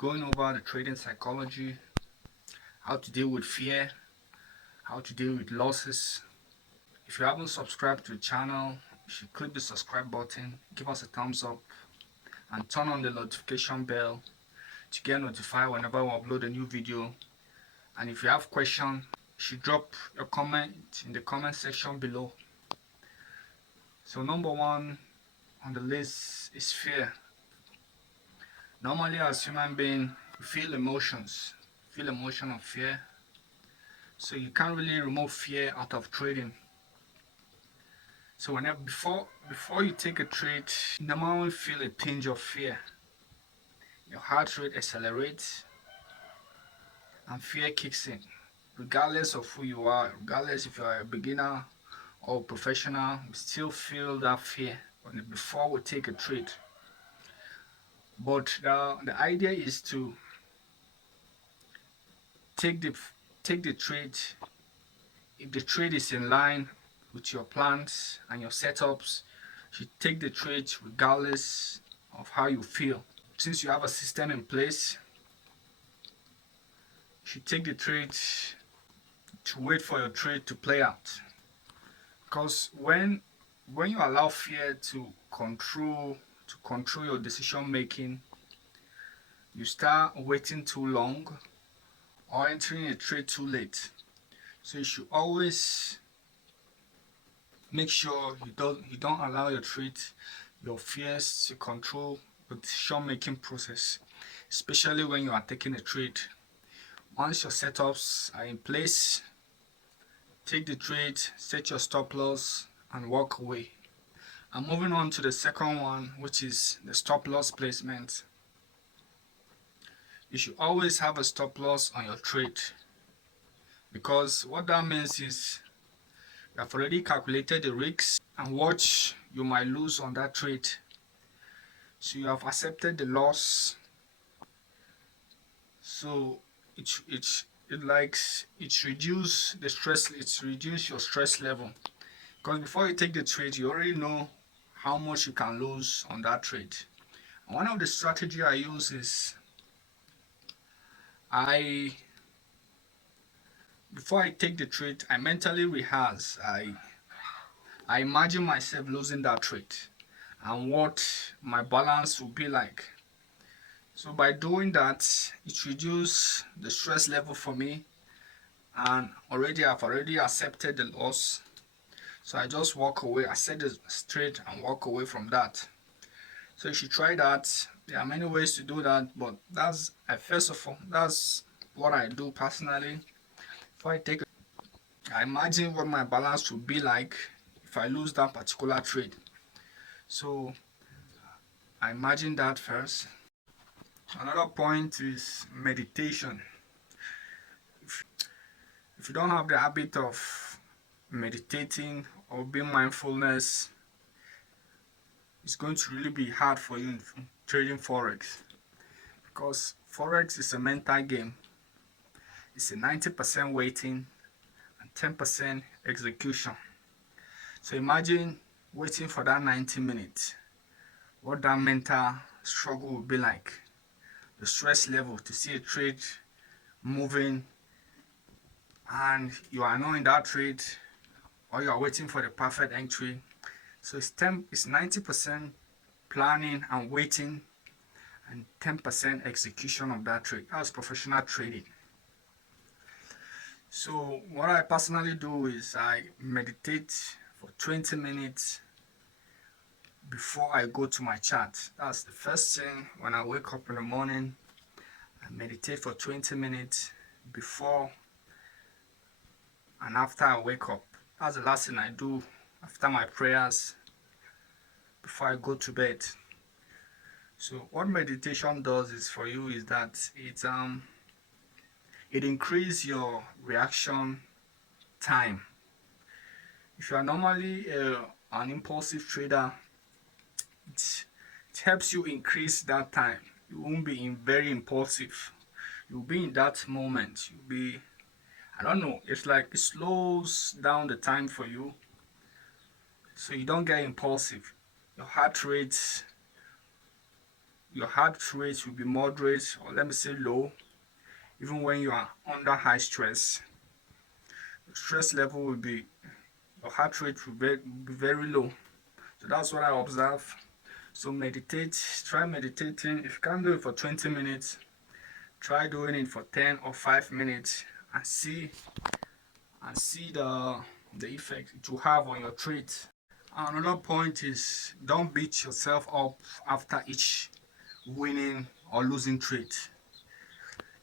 going over the trading psychology, how to deal with fear, how to deal with losses. If you haven't subscribed to the channel, you should click the subscribe button, give us a thumbs up, and turn on the notification bell to get notified whenever we upload a new video. And if you have questions, you should drop your comment in the comment section below. So number one on the list is fear. Normally as human beings, we feel emotions, emotion of fear. So you can't really remove fear out of trading. So whenever before you take a trade, you normally feel a tinge of fear. Your heart rate accelerates and fear kicks in. Regardless of who you are, regardless if you are a beginner or professional, we still feel that fear before we take a trade. But the idea is to take the trade. If the trade is in line with your plans and your setups, you should take the trade regardless of how you feel. Since you have a system in place, you should take the trade to wait for your trade to play out. Because when you allow fear to control your decision making, you start waiting too long or entering a trade too late. So you should always make sure you don't allow your fears to control the decision making process, especially when you are taking a trade. Once your setups are in place, take the trade, set your stop loss, and walk away. And moving on to the second one, which is the stop loss placement. You should always have a stop loss on your trade, because what that means is you have already calculated the risks and what you might lose on that trade. So you have accepted the loss. So it reduces the stress, it reduces your stress level. Because before you take the trade, you already know how much you can lose on that trade. And one of the strategy I use is before I take the trade, I mentally rehearse. I imagine myself losing that trade and what my balance will be like. So by doing that, it reduces the stress level for me, and I've already accepted the loss. So I just walk away, I set the trade and walk away from that. So you should try that. There are many ways to do that, but that's what I do personally. If I imagine what my balance would be like if I lose that particular trade. So I imagine that first. Another point is meditation. If you don't have the habit of meditating or being mindfulness, it's going to really be hard for you in trading Forex, because Forex is a mental game. It's a 90% waiting and 10% execution. So imagine waiting for that 90 minutes, what that mental struggle will be like, the stress level to see a trade moving and you are not in that trade, or you are waiting for the perfect entry. So it's 90% planning and waiting and 10% execution of that trade. That's professional trading. So what I personally do is I meditate for 20 minutes before I go to my chart. That's the first thing. When I wake up in the morning, I meditate for 20 minutes before and after I wake up. That's the last thing I do after my prayers before I go to bed. So what meditation does is for you is that it increases your reaction time. If you are normally an impulsive trader, it helps you increase that time. You won't be very impulsive. You'll be in that moment. You'll be, I don't know, it's like it slows down the time for you, so you don't get impulsive. Your heart rate your heart rate will be moderate, or let me say low. Even when you are under high stress, the stress level will be, your heart rate will be very low. So that's what I observe. So meditate, try meditating. If you can't do it for 20 minutes, try doing it for 10 or 5 minutes and see the effect it will have on your trade. Another point is, don't beat yourself up after each winning or losing trade.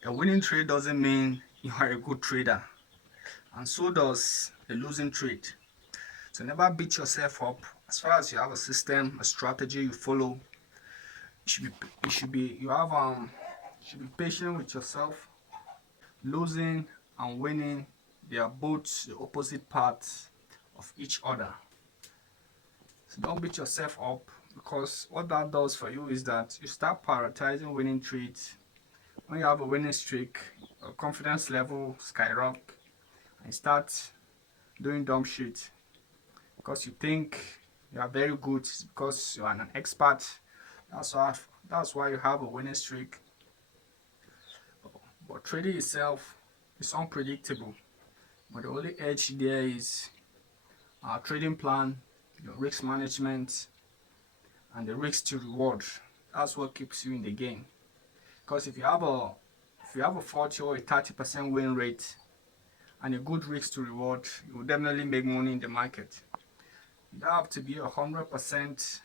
A winning trade doesn't mean you are a good trader, and so does a losing trade. So never beat yourself up. As far as you have a system, a strategy you follow, you should be patient with yourself. Losing and winning, they are both the opposite parts of each other. So don't beat yourself up, because what that does for you is that you start prioritizing winning trades. When you have a winning streak, your confidence level skyrocket and you start doing dumb shit because you think you are very good, because you are an expert. That's why you have a winning streak. But trading itself is unpredictable. But the only edge there is our trading plan, your risk management, and the risk to reward. That's what keeps you in the game. Because if you have a 40 or a 30% win rate and a good risk to reward, you will definitely make money in the market. You don't have to be 100%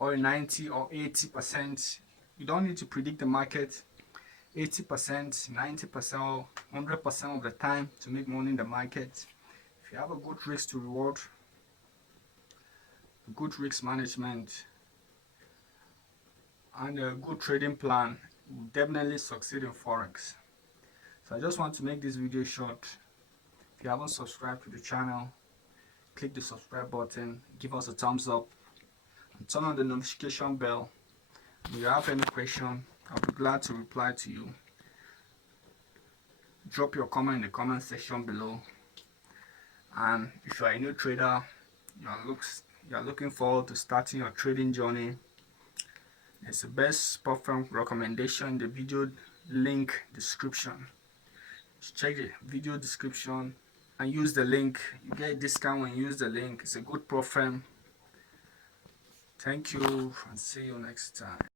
or 90 or 80%. You don't need to predict the market 80%, 90% or 100% of the time to make money in the market. If you have a good risk to reward, good risk management, and a good trading plan, you will definitely succeed in Forex. So I just want to make this video short. If you haven't subscribed to the channel, click the subscribe button, give us a thumbs up, and turn on the notification bell. If you have any question, I'll be glad to reply to you. Drop your comment in the comment section below. And if you are a new trader, you are looking forward to starting your trading journey, it's the best perfect recommendation in the video link description. Just check the video description and use the link. You get a discount when you use the link. It's a good profile. Thank you and see you next time.